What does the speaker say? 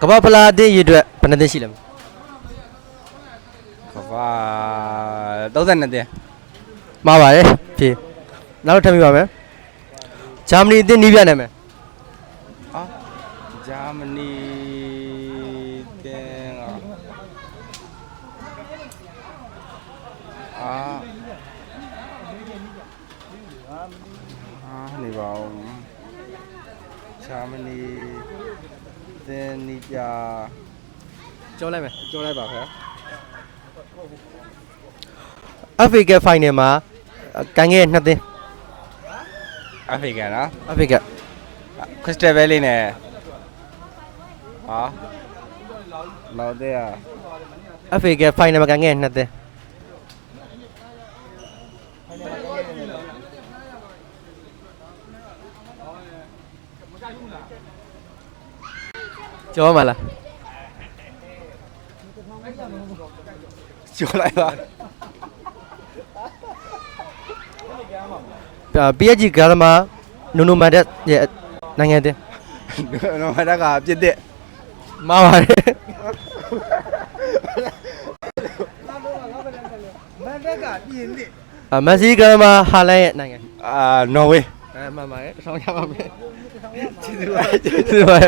ကမ္ဘာဖလားအသင်းရည်အတွက်ဘယ်နှစ်သင်းရှိလဲကဘာ32တင်းမှားပါတယ်ဖြေနောက်ထပ်မိပါမယ်ဂျာမနီအသင်းနီးပြနာမည် ဂျာမနီတင်းနေပါဦးဂျာမနီတင်းနီးပြကျော်လိုက်မယ် ပြောလိုက်ပါခင်ဗျာ Africa Final မှာကန်ခဲ့နှစ်သင်း အာဖရိကန်နော် Africa ခရစ်စတယ်ဘဲလေးနဲ့နောက်တဲ့ Africa Final မှာကန်ခဲ့နှစ်သင်းကျော်မလား ကျော်လိုက်ပါ PSG ကရမနူနိုမန်တက်ရဲ့နိုင်ငံအသင်း နော်မတက်ကပြစ်တဲ့ မှားပါတယ် မတက်ကပြင်းတဲ့ မက်ဆီကရမဟာလန်ရဲ့နိုင်ငံ နော်ဝေး မှန်ပါတယ်တစ်ဆောင်ရပါမယ် ကျေးဇူးပါ ကျေးဇူးပါ